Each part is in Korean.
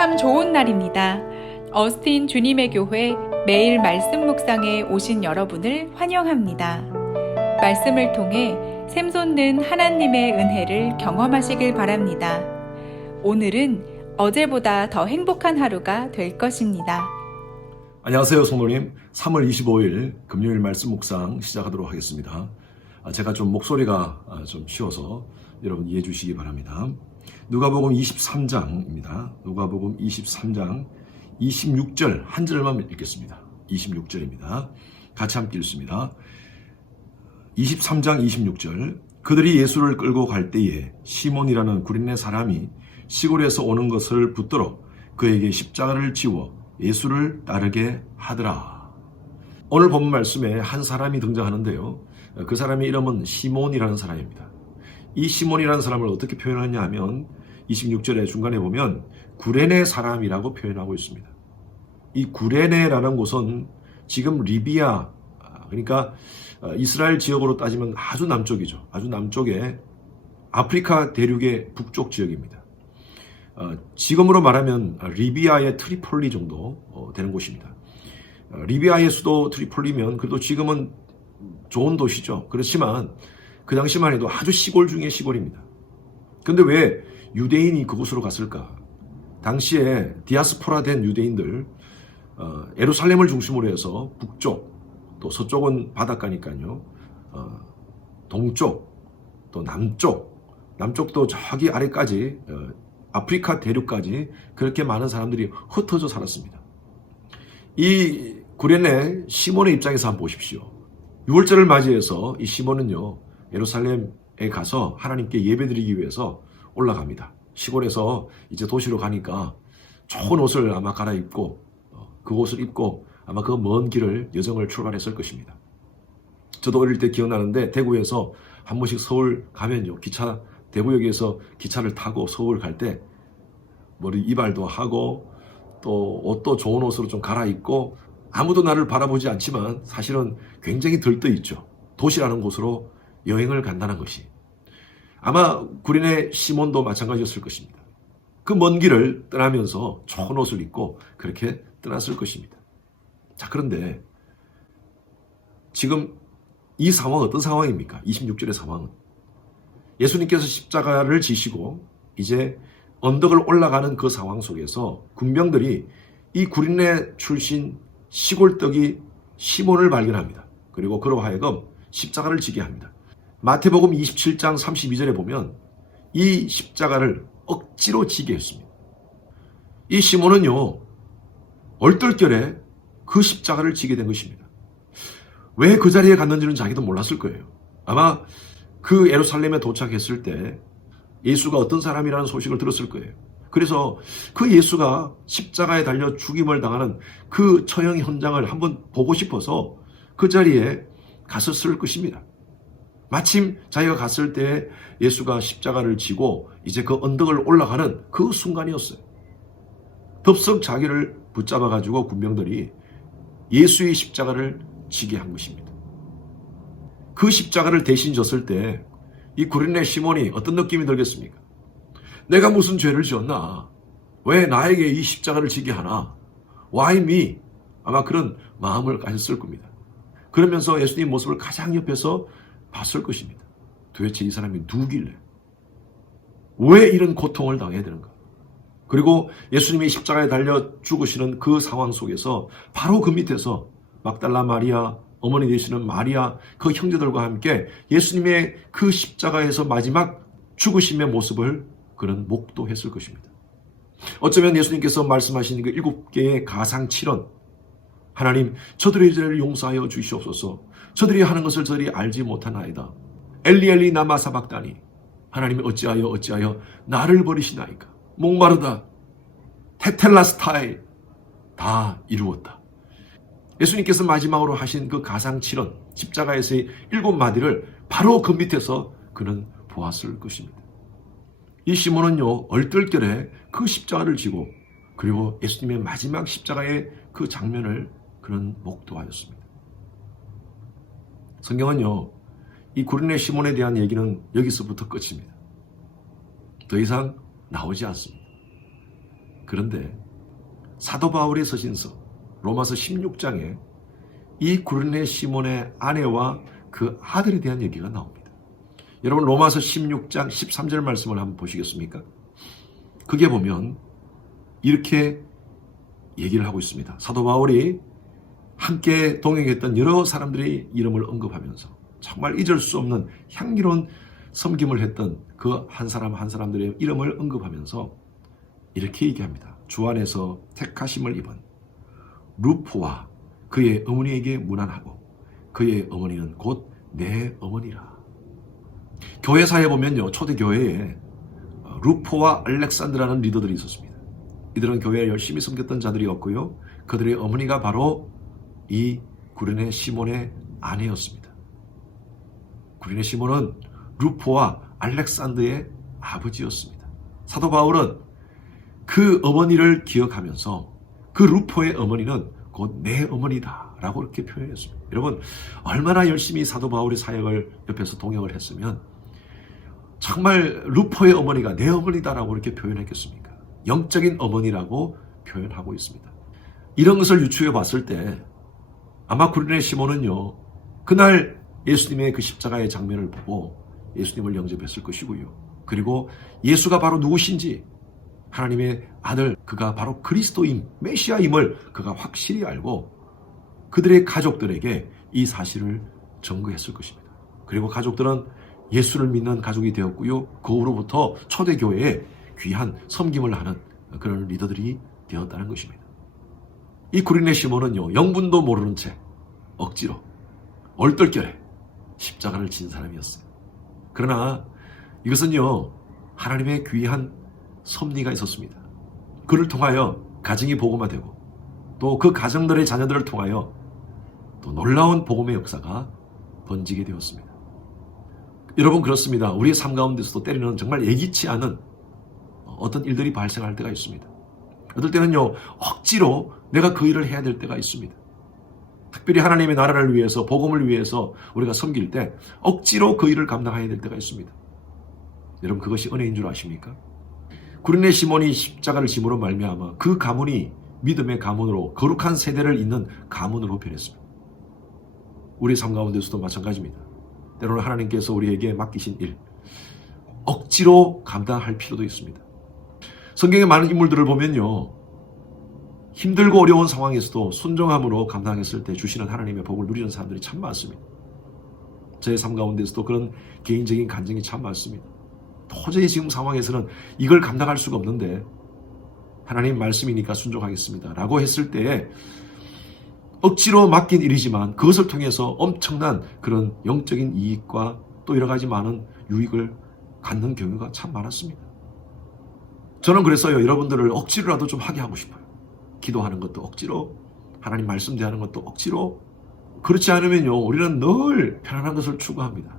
참 좋은 날입니다. 어스틴 주님의 교회 매일 말씀 묵상에 오신 여러분을 환영합니다. 말씀을 통해 샘솟는 하나님의 은혜를 경험하시길 바랍니다. 오늘은 어제보다 더 행복한 하루가 될 것입니다. 안녕하세요, 성도님. 3월 25일 금요일 말씀 묵상 시작하도록 하겠습니다. 제가 좀 목소리가 좀 쉬어서 여러분 이해해 주시기 바랍니다. 누가복음 23장입니다. 누가복음 23장 26절 한 절만 읽겠습니다. 26절입니다. 같이 함께 읽습니다. 23장 26절. 그들이 예수를 끌고 갈 때에 시몬이라는 구레네 사람이 시골에서 오는 것을 붙들어 그에게 십자가를 지워 예수를 따르게 하더라. 오늘 본문 말씀에 한 사람이 등장하는데요. 그 사람의 이름은 시몬이라는 사람입니다. 이 시몬이라는 사람을 어떻게 표현하냐 하면 26절의 중간에 보면 구레네 사람이라고 표현하고 있습니다. 이 구레네라는 곳은 지금 리비아, 그러니까 이스라엘 지역으로 따지면 아주 남쪽이죠. 아주 남쪽에 아프리카 대륙의 북쪽 지역입니다. 지금으로 말하면 리비아의 트리폴리 정도 되는 곳입니다. 리비아의 수도 트리폴리면 그래도 지금은 좋은 도시죠. 그렇지만 그 당시만 해도 아주 시골 중의 시골입니다. 근데 왜 유대인이 그곳으로 갔을까? 당시에 디아스포라 된 유대인들, 예루살렘을 중심으로 해서 북쪽, 또 서쪽은 바닷가니까요. 동쪽, 또 남쪽도 저기 아래까지 아프리카 대륙까지 그렇게 많은 사람들이 흩어져 살았습니다. 이 구레네 시몬의 입장에서 한번 보십시오. 6월절을 맞이해서 이 시몬은요, 예루살렘에 가서 하나님께 예배드리기 위해서 올라갑니다. 시골에서 이제 도시로 가니까 좋은 옷을 아마 갈아입고 그 옷을 입고 아마 그 먼 길을 여정을 출발했을 것입니다. 저도 어릴 때 기억나는데 대구에서 한 번씩 서울 가면요, 대구역에서 기차를 타고 서울 갈 때 머리 이발도 하고 또 옷도 좋은 옷으로 좀 갈아입고 아무도 나를 바라보지 않지만 사실은 굉장히 들떠있죠. 도시라는 곳으로 여행을 간다는 것이. 아마 구레네 시몬도 마찬가지였을 것입니다. 그 먼 길을 떠나면서 좋은 옷을 입고 그렇게 떠났을 것입니다. 자, 그런데 지금 이 상황은 어떤 상황입니까? 26절의 상황은. 예수님께서 십자가를 지시고 이제 언덕을 올라가는 그 상황 속에서 군병들이 이 구레네 출신 시골떡이 시몬을 발견합니다. 그리고 그로 하여금 십자가를 지게 합니다. 마태복음 27장 32절에 보면 이 십자가를 억지로 지게 했습니다. 이 시몬은요, 얼떨결에 그 십자가를 지게 된 것입니다. 왜 그 자리에 갔는지는 자기도 몰랐을 거예요. 아마 그 예루살렘에 도착했을 때 예수가 어떤 사람이라는 소식을 들었을 거예요. 그래서 그 예수가 십자가에 달려 죽임을 당하는 그 처형 현장을 한번 보고 싶어서 그 자리에 갔었을 것입니다. 마침 자기가 갔을 때 예수가 십자가를 지고 이제 그 언덕을 올라가는 그 순간이었어요. 덥석 자기를 붙잡아가지고 군병들이 예수의 십자가를 지게 한 것입니다. 그 십자가를 대신 졌을 때 이 구레네 시몬이 어떤 느낌이 들겠습니까? 내가 무슨 죄를 지었나? 왜 나에게 이 십자가를 지게 하나? Why me? 아마 그런 마음을 가졌을 겁니다. 그러면서 예수님 모습을 가장 옆에서 봤을 것입니다. 도대체 이 사람이 누구길래? 왜 이런 고통을 당해야 되는가? 그리고 예수님이 십자가에 달려 죽으시는 그 상황 속에서 바로 그 밑에서 막달라 마리아, 어머니 되시는 마리아, 그 형제들과 함께 예수님의 그 십자가에서 마지막 죽으심의 모습을 그는 목도했을 것입니다. 어쩌면 예수님께서 말씀하신 그 7개의 가상칠언, 하나님 저들의 죄를 용서하여 주시옵소서, 저들이 하는 것을 저들이 알지 못하나이다. 엘리 엘리 나마 사박다니, 하나님이 어찌하여 나를 버리시나이까. 목마르다, 테텔라스타이, 다 이루었다. 예수님께서 마지막으로 하신 그 가상칠언, 십자가에서의 7마디를 바로 그 밑에서 그는 보았을 것입니다. 이 시몬은요, 얼떨결에 그 십자가를 지고 그리고 예수님의 마지막 십자가의 그 장면을 그는 목도하였습니다. 성경은요, 이 구레네 시몬에 대한 얘기는 여기서부터 끝입니다. 더 이상 나오지 않습니다. 그런데 사도 바울의 서신서 로마서 16장에 이 구르네 시몬의 아내와 그 아들에 대한 얘기가 나옵니다. 여러분 로마서 16장 13절 말씀을 한번 보시겠습니까? 그게 보면 이렇게 얘기를 하고 있습니다. 사도 바울이 함께 동행했던 여러 사람들의 이름을 언급하면서 정말 잊을 수 없는 향기로운 섬김을 했던 그 한 사람 한 사람들의 이름을 언급하면서 이렇게 얘기합니다. 주 안에서 택하심을 입은 루포와 그의 어머니에게 문안하고 그의 어머니는 곧 내 어머니라. 교회사에 보면요, 초대교회에 루포와 알렉산드라는 리더들이 있었습니다. 이들은 교회에 열심히 섬겼던 자들이었고요, 그들의 어머니가 바로 이 구레네 시몬의 아내였습니다. 구레네 시몬은 루포와 알렉산드의 아버지였습니다. 사도 바울은 그 어머니를 기억하면서 그 루포의 어머니는 곧 내 어머니다 라고 이렇게 표현했습니다. 여러분 얼마나 열심히 사도 바울의 사역을 옆에서 동역을 했으면 정말 루포의 어머니가 내 어머니다 라고 이렇게 표현했겠습니까? 영적인 어머니라고 표현하고 있습니다. 이런 것을 유추해 봤을 때 아마 구레네 시몬은요, 그날 예수님의 그 십자가의 장면을 보고 예수님을 영접했을 것이고요, 그리고 예수가 바로 누구신지, 하나님의 아들, 그가 바로 그리스도임, 메시아임을 그가 확실히 알고 그들의 가족들에게 이 사실을 전거했을 것입니다. 그리고 가족들은 예수를 믿는 가족이 되었고요, 그 후로부터 초대교회에 귀한 섬김을 하는 그런 리더들이 되었다는 것입니다. 이 구레네 시몬은요, 영분도 모르는 채 억지로 얼떨결에 십자가를 진 사람이었어요. 그러나 이것은요, 하나님의 귀한 섭리가 있었습니다. 그를 통하여 가정이 복음화되고 또 그 가정들의 자녀들을 통하여 또 놀라운 복음의 역사가 번지게 되었습니다. 여러분 그렇습니다. 우리의 삶 가운데서도 때로는 정말 예기치 않은 어떤 일들이 발생할 때가 있습니다. 어떨 때는요, 억지로 내가 그 일을 해야 될 때가 있습니다. 특별히 하나님의 나라를 위해서, 복음을 위해서 우리가 섬길 때 억지로 그 일을 감당해야 될 때가 있습니다. 여러분 그것이 은혜인 줄 아십니까? 구레네 시몬이 십자가를 짐으로 말미암아 그 가문이 믿음의 가문으로, 거룩한 세대를 잇는 가문으로 변했습니다. 우리 삶 가운데서도 마찬가지입니다. 때로는 하나님께서 우리에게 맡기신 일, 억지로 감당할 필요도 있습니다. 성경의 많은 인물들을 보면요, 힘들고 어려운 상황에서도 순종함으로 감당했을 때 주시는 하나님의 복을 누리는 사람들이 참 많습니다. 제 삶 가운데서도 그런 개인적인 간증이 참 많습니다. 도저히 지금 상황에서는 이걸 감당할 수가 없는데 하나님 말씀이니까 순종하겠습니다 라고 했을 때 억지로 맡긴 일이지만 그것을 통해서 엄청난 그런 영적인 이익과 또 여러 가지 많은 유익을 갖는 경우가 참 많았습니다. 저는 그래서요, 여러분들을 억지로라도 좀 하게 하고 싶어요. 기도하는 것도 억지로, 하나님 말씀 대하는 것도 억지로. 그렇지 않으면요, 우리는 늘 편안한 것을 추구합니다.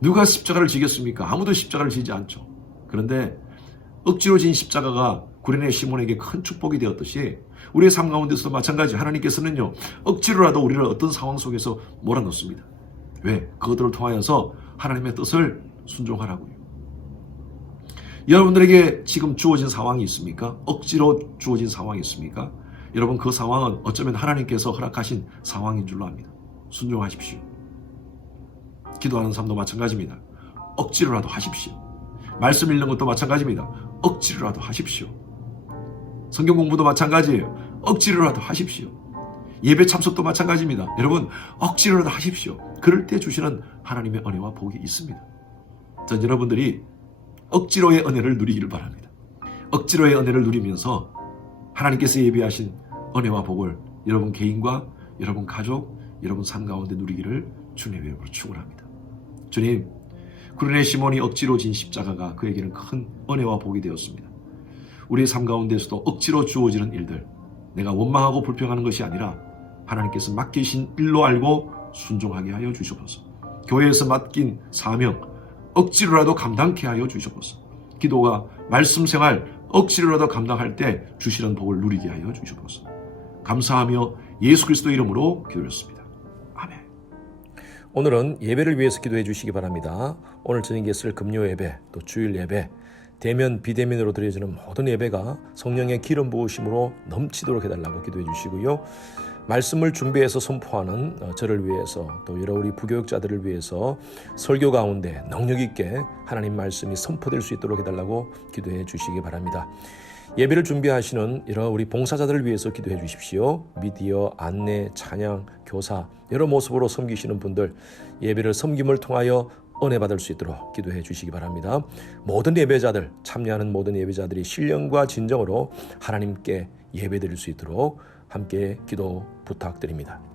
누가 십자가를 지겠습니까? 아무도 십자가를 지지 않죠. 그런데 억지로 진 십자가가 구레네 시몬에게 큰 축복이 되었듯이 우리의 삶 가운데서 마찬가지, 하나님께서는요, 억지로라도 우리를 어떤 상황 속에서 몰아넣습니다. 왜? 그것들을 통하여서 하나님의 뜻을 순종하라고요. 여러분들에게 지금 주어진 상황이 있습니까? 억지로 주어진 상황이 있습니까? 여러분 그 상황은 어쩌면 하나님께서 허락하신 상황인 줄로 압니다. 순종하십시오. 기도하는 삶도 마찬가지입니다. 억지로라도 하십시오. 말씀 읽는 것도 마찬가지입니다. 억지로라도 하십시오. 성경 공부도 마찬가지예요. 억지로라도 하십시오. 예배 참석도 마찬가지입니다. 여러분 억지로라도 하십시오. 그럴 때 주시는 하나님의 은혜와 복이 있습니다. 전 여러분들이 억지로의 은혜를 누리기를 바랍니다. 억지로의 은혜를 누리면서 하나님께서 예비하신 은혜와 복을 여러분 개인과 여러분 가족, 여러분 삶 가운데 누리기를 주님의 이름으로 축원합니다. 주님, 구레네 시몬이 억지로 진 십자가가 그에게는 큰 은혜와 복이 되었습니다. 우리의 삶 가운데서도 억지로 주어지는 일들, 내가 원망하고 불평하는 것이 아니라 하나님께서 맡기신 일로 알고 순종하게 하여 주시옵소서. 교회에서 맡긴 사명, 억지로라도 감당케 하여 주시옵소서. 기도가, 말씀 생활 억지로라도 감당할 때 주시는 복을 누리게 하여 주시옵소서. 감사하며 예수 그리스도의 이름으로 기도했습니다. 아멘. 오늘은 예배를 위해서 기도해 주시기 바랍니다. 오늘 저녁에 쓸 금요 예배, 또 주일 예배, 대면 비대면으로 드려지는 모든 예배가 성령의 기름 부으심으로 넘치도록 해달라고 기도해 주시고요. 말씀을 준비해서 선포하는 저를 위해서 또 여러 우리 부교육자들을 위해서 설교 가운데 능력 있게 하나님 말씀이 선포될 수 있도록 해달라고 기도해 주시기 바랍니다. 예배를 준비하시는 여러 우리 봉사자들을 위해서 기도해 주십시오. 미디어, 안내, 찬양, 교사 여러 모습으로 섬기시는 분들 예배를 섬김을 통하여 은혜 받을 수 있도록 기도해 주시기 바랍니다. 모든 예배자들, 참여하는 모든 예배자들이 신령과 진정으로 하나님께 예배드릴 수 있도록 함께 기도 부탁드립니다.